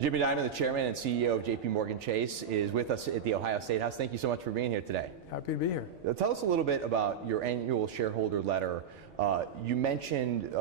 Jimmy Dimon, the chairman and CEO of JPMorgan Chase, is with us at the Ohio State House. Thank you so much for being here today. Happy to be here. Tell us a little bit about your annual shareholder letter. You mentioned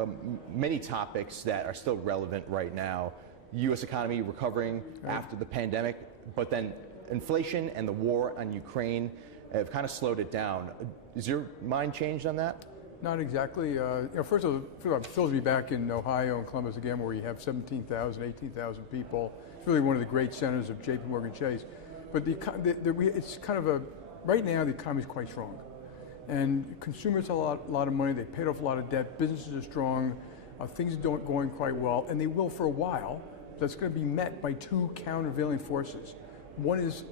many topics that are still relevant right now. U.S. economy recovering after the pandemic, but then inflation and the war on Ukraine have kind of slowed it down. Is your mind changed on that? Not exactly. First of all, I'm thrilled to be back in Ohio and Columbus again, where you have 17,000, 18,000 people. It's really one of the great centers of JPMorgan Chase. But it's kind of right now the economy is quite strong. And consumers have a lot of money, they paid off a lot of debt, businesses are strong, things are going quite well, and they will for a while. That's going to be met by two countervailing forces. One is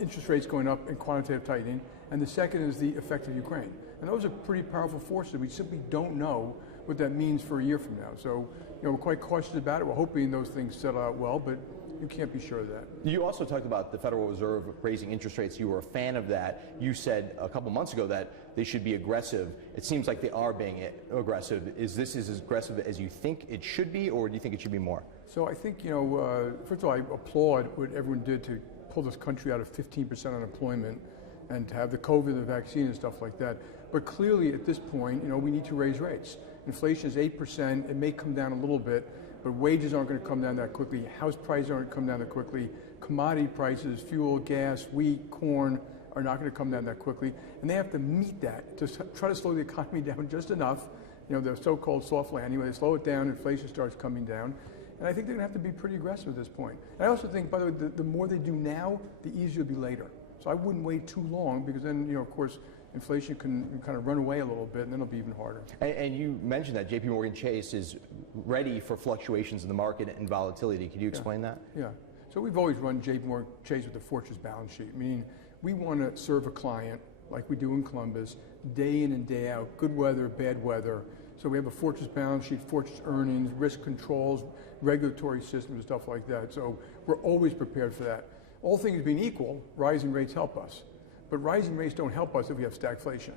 interest rates going up and quantitative tightening, and the second is the effect of Ukraine. And those are pretty powerful forces. We simply don't know what that means for a year from now. So, we're quite cautious about it. We're hoping those things settle out well, but you can't be sure of that. You also talked about the Federal Reserve raising interest rates. You were a fan of that. You said a couple months ago that they should be aggressive. It seems like they are being aggressive. Is this as aggressive as you think it should be, or do you think it should be more? So I think, first of all, I applaud what everyone did to pull this country out of 15% unemployment and to have the COVID and the vaccine and stuff like that. But clearly at this point, we need to raise rates. Inflation is 8%. It may come down a little bit, but wages aren't going to come down that quickly. House prices aren't going to come down that quickly. Commodity prices, fuel, gas, wheat, corn are not going to come down that quickly. And they have to meet that to try to slow the economy down just enough. The so-called soft landing, when they slow it down, inflation starts coming down. And I think they're going to have to be pretty aggressive at this point. And I also think, by the way, the more they do now, the easier it'll be later. So I wouldn't wait too long, because then, of course, inflation can kind of run away a little bit, and then it'll be even harder. And you mentioned that JPMorgan Chase is ready for fluctuations in the market and volatility. Could you explain that? Yeah. So we've always run JPMorgan Chase with a fortress balance sheet, meaning we want to serve a client like we do in Columbus, day in and day out, good weather, bad weather. So we have a fortress balance sheet, fortress earnings, risk controls, regulatory systems, and stuff like that. So we're always prepared for that. All things being equal, rising rates help us. But rising rates don't help us if we have stagflation.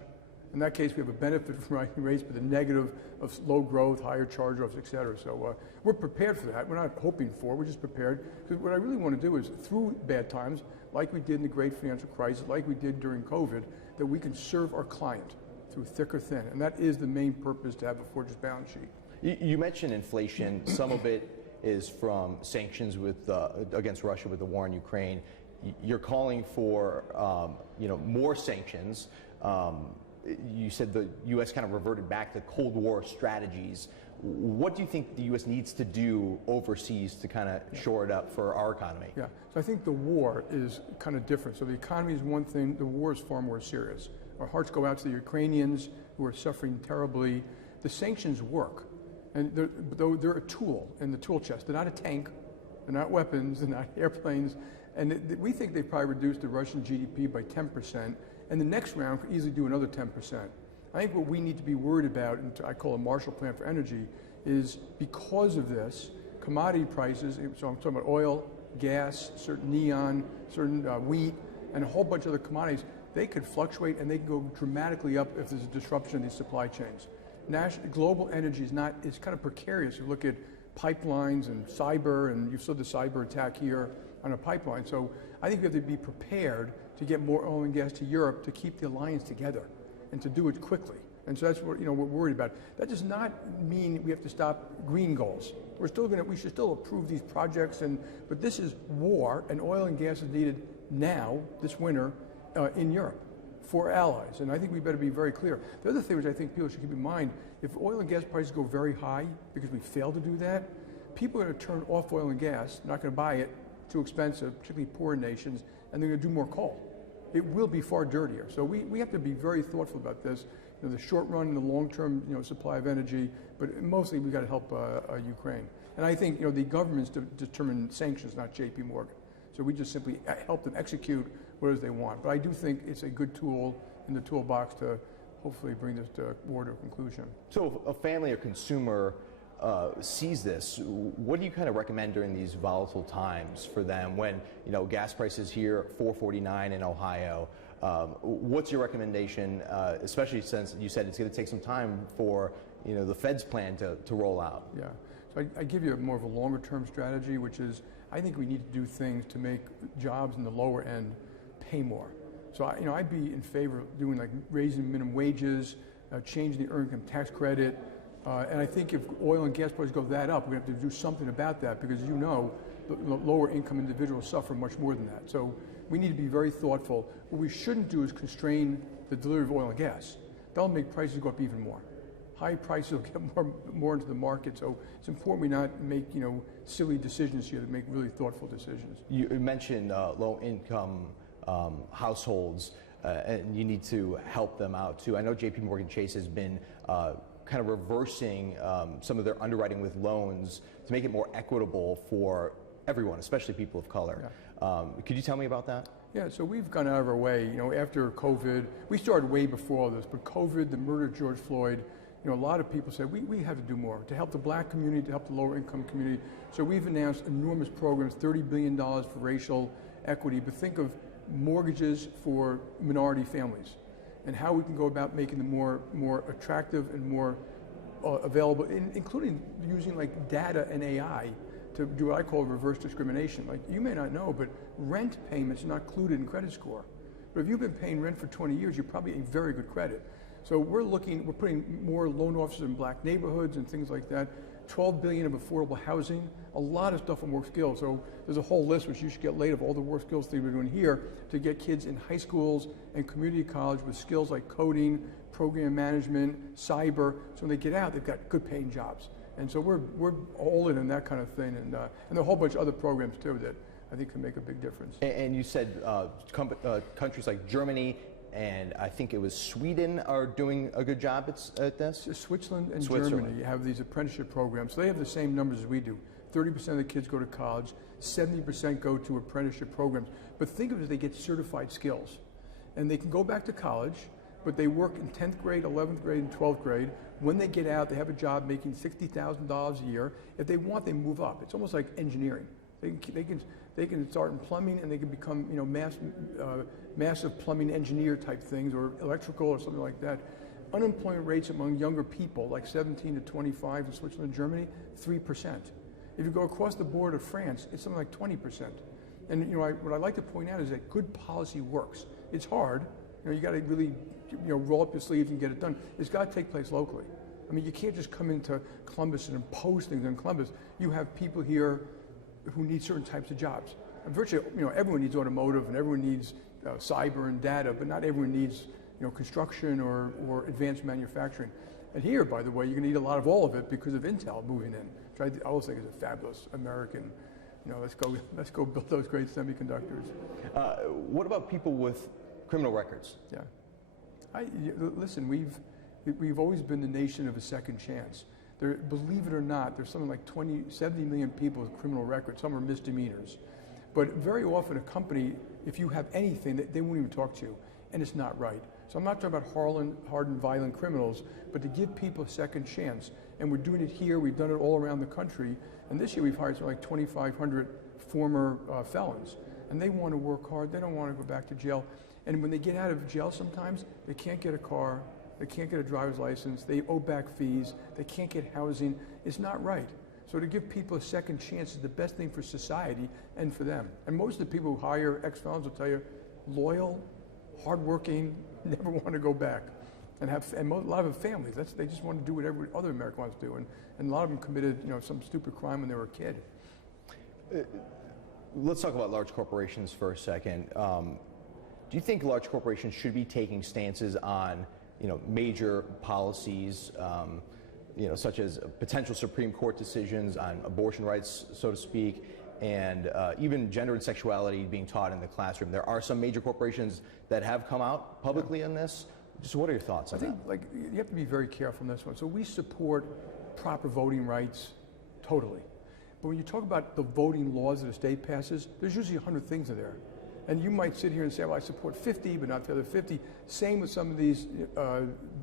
In that case, we have a benefit from rising rates, but the negative of low growth, higher charge-offs, et cetera. So we're prepared for that. We're not hoping for, we're just prepared. Because what I really want to do is, through bad times, like we did in the great financial crisis, like we did during COVID, that we can serve our client through thick or thin. And that is the main purpose, to have a fortress balance sheet. You mentioned inflation. Some of it is from sanctions against Russia with the war in Ukraine. You're calling for more sanctions. You said the U.S. kind of reverted back to Cold War strategies. What do you think the U.S. needs to do overseas to kind of shore it up for our economy? Yeah, so I think the war is kind of different. So the economy is one thing, the war is far more serious. Our hearts go out to the Ukrainians who are suffering terribly. The sanctions work, and they're a tool in the tool chest. They're not a tank, they're not weapons, they're not airplanes, and we think they've probably reduced the Russian GDP by 10%, and the next round could easily do another 10%. I think what we need to be worried about, and I call a Marshall Plan for energy, is because of this, commodity prices, so I'm talking about oil, gas, certain neon, certain wheat, and a whole bunch of other commodities, they could fluctuate and they can go dramatically up if there's a disruption in these supply chains. Global energy is kind of precarious. You look at pipelines and cyber, and you saw the cyber attack here on a pipeline. So I think we have to be prepared to get more oil and gas to Europe to keep the alliance together and to do it quickly. And so that's what we're worried about. That does not mean we have to stop green goals. We should still approve these projects, but this is war, and oil and gas is needed now, this winter, in Europe for allies. And I think we better be very clear. The other thing which I think people should keep in mind, if oil and gas prices go very high because we fail to do that, people are going to turn off oil and gas, not going to buy it, too expensive, particularly poor nations, and they're going to do more coal. It will be far dirtier. So we have to be very thoughtful about this. The short run and the long term supply of energy, but mostly we've got to help Ukraine. And I think the governments determine sanctions, not JPMorgan. So we just simply help them execute what it is they want. But I do think it's a good tool in the toolbox to hopefully bring this war to a conclusion. So if a family or consumer sees this, what do you kind of recommend during these volatile times for them when gas prices here $4.49 in Ohio? What's your recommendation, especially since you said it's going to take some time for the Fed's plan to roll out? Yeah. So So I give you more of a longer term strategy, which is I think we need to do things to make jobs in the lower end pay more. So I'd be in favor of doing like raising minimum wages, changing the earned income tax credit, and I think if oil and gas prices go that up, we have to do something about that because the lower income individuals suffer much more than that. So we need to be very thoughtful. What we shouldn't do is constrain the delivery of oil and gas. That'll make prices go up even more. High prices will get more into the market, so it's important we not make silly decisions here, to make really thoughtful decisions. You mentioned low-income households, and you need to help them out too. I know JPMorgan Chase has been kind of reversing some of their underwriting with loans to make it more equitable for everyone, especially people of color. Yeah. Could you tell me about that? Yeah, so we've gone out of our way. After COVID, we started way before all this, but COVID, the murder of George Floyd, a lot of people said we have to do more to help the black community, to help the lower income community. So we've announced enormous programs, $30 billion for racial equity, but think of mortgages for minority families and how we can go about making them more attractive and more available, including using like data and AI to do what I call reverse discrimination. Like, you may not know, but rent payments are not included in credit score. But if you've been paying rent for 20 years, you're probably in very good credit. So we're putting more loan officers in black neighborhoods and things like that. $12 billion of affordable housing, a lot of stuff on work skills. So there's a whole list, which you should get later, of all the work skills things we're doing here to get kids in high schools and community college with skills like coding, program management, cyber. So when they get out, they've got good paying jobs. And so we're all in that kind of thing, and there are a whole bunch of other programs too that I think can make a big difference. And you said countries like Germany and I think it was Sweden are doing a good job at this? Switzerland and Germany have these apprenticeship programs. So they have the same numbers as we do. 30% of the kids go to college, 70% go to apprenticeship programs. But think of it as they get certified skills. And they can go back to college, but they work in 10th grade, 11th grade, and 12th grade. When they get out, they have a job making $60,000 a year. If they want, they move up. It's almost like engineering. They can start in plumbing and they can become massive plumbing engineer type things, or electrical or something like that. Unemployment rates among younger people, like 17 to 25 in Switzerland and Germany, 3%. If you go across the board of France, it's something like 20%. And what I like to point out is that good policy works. It's hard. You got to really roll up your sleeves and get it done. It's got to take place locally. I mean, you can't just come into Columbus and impose things on Columbus. You have people here who need certain types of jobs. And virtually, everyone needs automotive and everyone needs cyber and data, but not everyone needs, construction or advanced manufacturing. And here, by the way, you're going to need a lot of all of it because of Intel moving in, which I always think is a fabulous American. Let's go build those great semiconductors. What about people with criminal records? Yeah, listen. We've always been the nation of a second chance. Believe it or not, there's something like 70 million people with criminal records. Some are misdemeanors. But very often a company, if you have anything, they won't even talk to you, and it's not right. So I'm not talking about hardened, violent criminals, but to give people a second chance. And we're doing it here. We've done it all around the country. And this year we've hired something like 2,500 former felons. And they want to work hard. They don't want to go back to jail. And when they get out of jail sometimes, they can't get a car. They can't get a driver's license. They owe back fees. They can't get housing. It's not right. So to give people a second chance is the best thing for society and for them. And most of the people who hire ex-felons will tell you, loyal, hardworking, never want to go back. And a lot of them families. They just want to do what every other American wants to do. And a lot of them committed some stupid crime when they were a kid. Let's talk about large corporations for a second. Do you think large corporations should be taking stances on major policies, such as potential Supreme Court decisions on abortion rights, so to speak, and even gender and sexuality being taught in the classroom? There are some major corporations that have come out publicly on this. Just what are your thoughts on that? I think you have to be very careful on this one. So we support proper voting rights, totally. But when you talk about the voting laws that a state passes, there's usually 100 things in there. And you might sit here and say, well, I support 50, but not the other 50. Same with some of these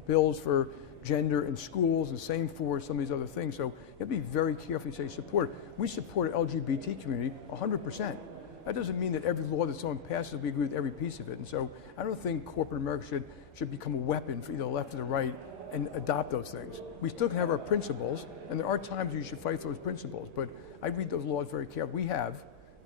bills for gender in schools, and same for some of these other things. So you have to be very careful you say support it. We support the LGBT community 100%. That doesn't mean that every law that someone passes, we agree with every piece of it. And so I don't think corporate America should become a weapon for either the left or the right and adopt those things. We still can have our principles, and there are times you should fight those principles, but I read those laws very carefully. We have,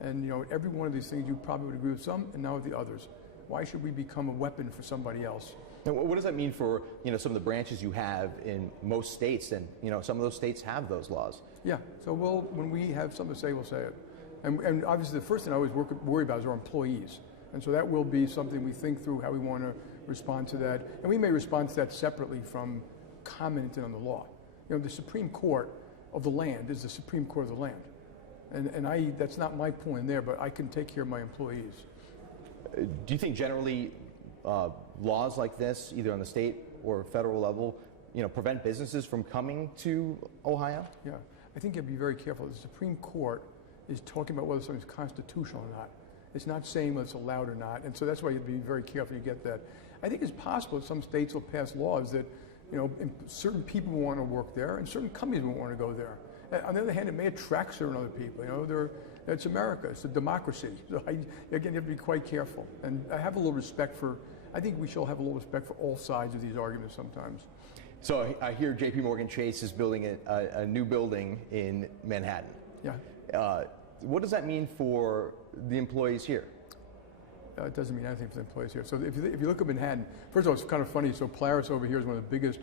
and every one of these things you probably would agree with some, and now with the others. Why should we become a weapon for somebody else? Now, what does that mean for some of the branches you have in most states, and some of those states have those laws? Yeah, so when we have something to say, we'll say it. And obviously the first thing I always worry about is our employees. And so that will be something we think through how we want to respond to that. And we may respond to that separately from commenting on the law. The Supreme Court of the land is the Supreme Court of the land. And that's not my point there, but I can take care of my employees. Do you think generally laws like this, either on the state or federal level, prevent businesses from coming to Ohio? Yeah, I think you have to be very careful. The Supreme Court is talking about whether something's constitutional or not. It's not saying whether it's allowed or not, and so that's why you have to be very careful you get that. I think it's possible that some states will pass laws that, certain people will want to work there and certain companies won't want to go there. On the other hand, it may attract certain other people. It's America, it's a democracy. So again, you have to be quite careful. And I have a little respect I think we shall have a little respect for all sides of these arguments sometimes. So I hear JPMorgan Chase is building a new building in Manhattan. Yeah. What does that mean for the employees here? It doesn't mean anything for the employees here. So if you look at Manhattan, first of all, it's kind of funny. So Polaris over here is one of the biggest,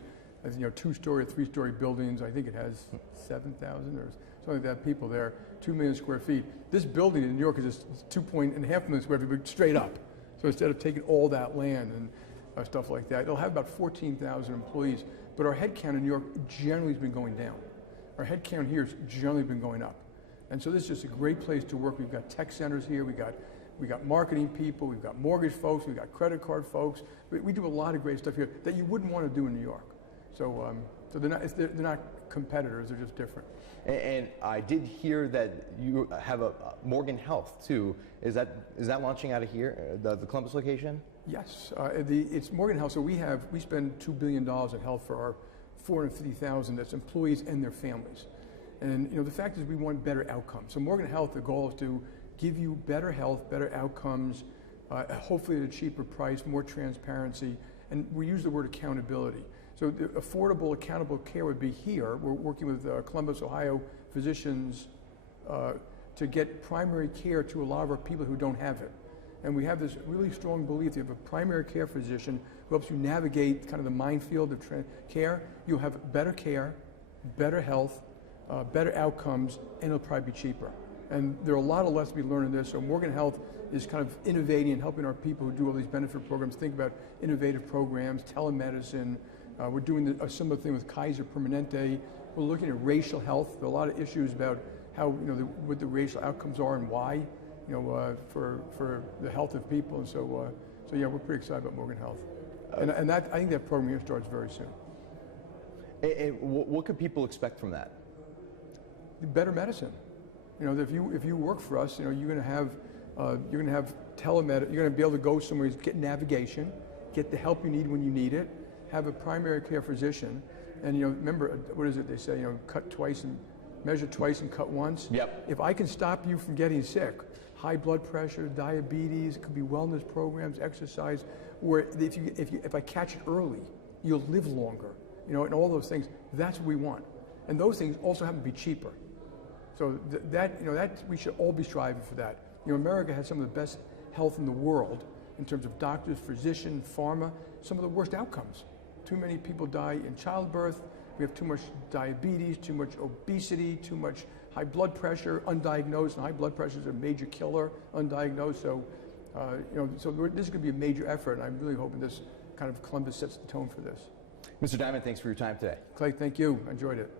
two-story or three-story buildings. I think it has 7,000 or something like that people there, 2 million square feet. This building in New York is just 2.5 million square feet, but straight up. So instead of taking all that land and stuff like that, it'll have about 14,000 employees. But our headcount in New York generally has been going down. Our headcount here has generally been going up. And so this is just a great place to work. We've got tech centers here. We got marketing people. We've got mortgage folks. We've got credit card folks. We do a lot of great stuff here that you wouldn't want to do in New York. So they're not competitors. They're just different. And I did hear that you have a Morgan Health too. Is that launching out of here, the Columbus location? Yes, it's Morgan Health. So we spend $2 billion in health for our 450,000 that's employees and their families. And the fact is we want better outcomes. So Morgan Health, the goal is to give you better health, better outcomes, hopefully at a cheaper price, more transparency, and we use the word accountability. So the affordable, accountable care would be here. We're working with Columbus, Ohio physicians to get primary care to a lot of our people who don't have it. And we have this really strong belief that you have a primary care physician who helps you navigate kind of the minefield of care. You'll have better care, better health, better outcomes, and it'll probably be cheaper. And there are a lot of lessons we learn in this. So Morgan Health is kind of innovating and helping our people who do all these benefit programs think about innovative programs, telemedicine. We're doing a similar thing with Kaiser Permanente. We're looking at racial health. There are a lot of issues about how what the racial outcomes are and why, for the health of people. And so yeah, we're pretty excited about Morgan Health. And I think that program here starts very soon. And what could people expect from that? Better medicine. If you work for us, you're going to have telemedicine. You're going to be able to go somewhere, get navigation, get the help you need when you need it, have a primary care physician, and remember what is it they say? Cut twice and measure twice and cut once. Yep. If I can stop you from getting sick, high blood pressure, diabetes, it could be wellness programs, exercise, where if I catch it early, you'll live longer. And all those things. That's what we want, and those things also happen to be cheaper. So that we should all be striving for that. America has some of the best health in the world in terms of doctors, physicians, pharma, some of the worst outcomes. Too many people die in childbirth. We have too much diabetes, too much obesity, too much high blood pressure, undiagnosed, and high blood pressure is a major killer, undiagnosed. So, so this is going to be a major effort, and I'm really hoping this kind of Columbus sets the tone for this. Mr. Dimon, thanks for your time today. Clay, thank you. I enjoyed it.